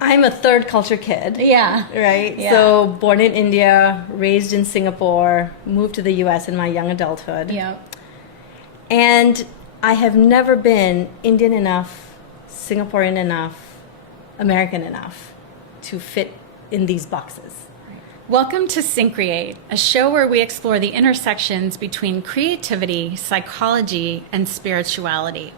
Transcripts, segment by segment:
I'm a third culture kid. Yeah. Right? Yeah. So born in India, raised in Singapore, moved to the US in my young adulthood. Yeah. And I have never been Indian enough, Singaporean enough, American enough to fit in these boxes. Welcome to Syncreate, a show where we explore the intersections between creativity, psychology, and spirituality.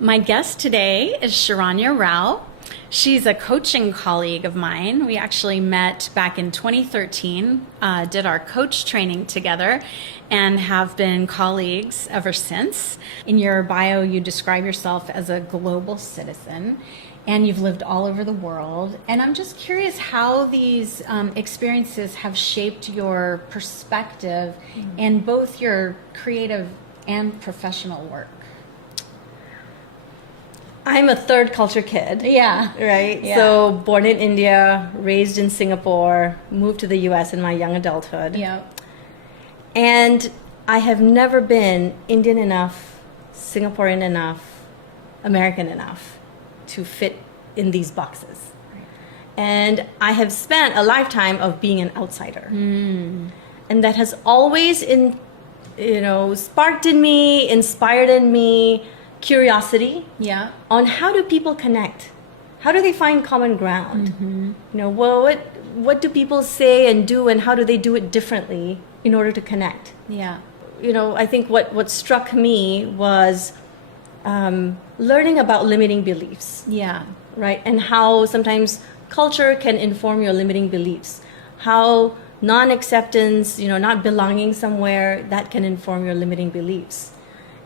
My guest today is Sharanya Rao. She's a coaching colleague of mine. We actually met back in 2013, did our coach training together, and have been colleagues ever since. In your bio, you describe yourself as a global citizen, and you've lived all over the world. And I'm just curious how these experiences have shaped your perspective in both your creative and professional work. I'm a third culture kid. Yeah. Right? Yeah. So born in India, raised in Singapore, moved to the US in my young adulthood. Yeah. And I have never been Indian enough, Singaporean enough, American enough to fit in these boxes. And I have spent a lifetime of being an outsider. And that has always sparked in me, inspired in me curiosity on how do people connect? How do they find common ground? What do people say and do, and how do they do it differently in order to connect? Yeah. I think what struck me was learning about limiting beliefs. Yeah. Right? And how sometimes culture can inform your limiting beliefs. How non-acceptance, not belonging somewhere, that can inform your limiting beliefs.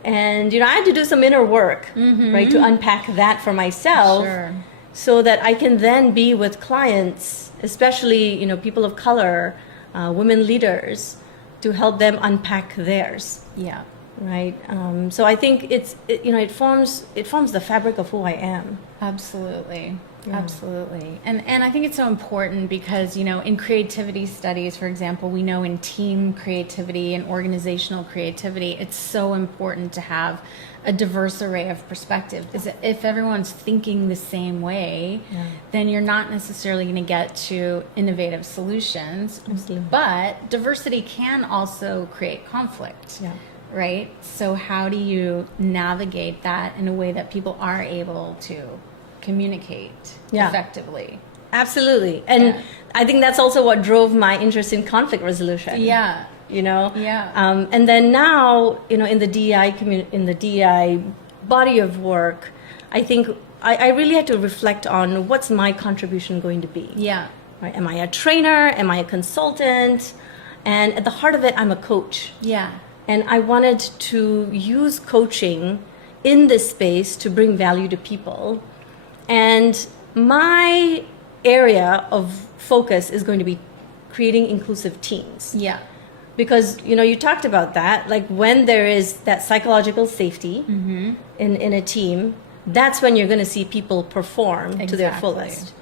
And, I had to do some inner work, right, to unpack that for myself. Sure. So that I can then be with clients, especially, people of color, women leaders, to help them unpack theirs. Yeah. Right. So I think it forms the fabric of who I am. Absolutely. Yeah. Absolutely. And I think it's so important because, in creativity studies, for example, we know in team creativity and organizational creativity, it's so important to have a diverse array of perspective. Because if everyone's thinking the same way, then you're not necessarily going to get to innovative solutions. Absolutely. But diversity can also create conflict. Yeah. Right? So how do you navigate that in a way that people are able to communicate effectively? Absolutely. And I think that's also what drove my interest in conflict resolution. Yeah. Yeah. And then now, in the DEI body of work, I think I really had to reflect on what's my contribution going to be. Yeah. Right? Am I a trainer? Am I a consultant? And at the heart of it, I'm a coach. Yeah. And I wanted to use coaching in this space to bring value to people. And my area of focus is going to be creating inclusive teams. Yeah. Because, you talked about that, like when there is that psychological safety in a team, that's when you're going to see people perform to their fullest.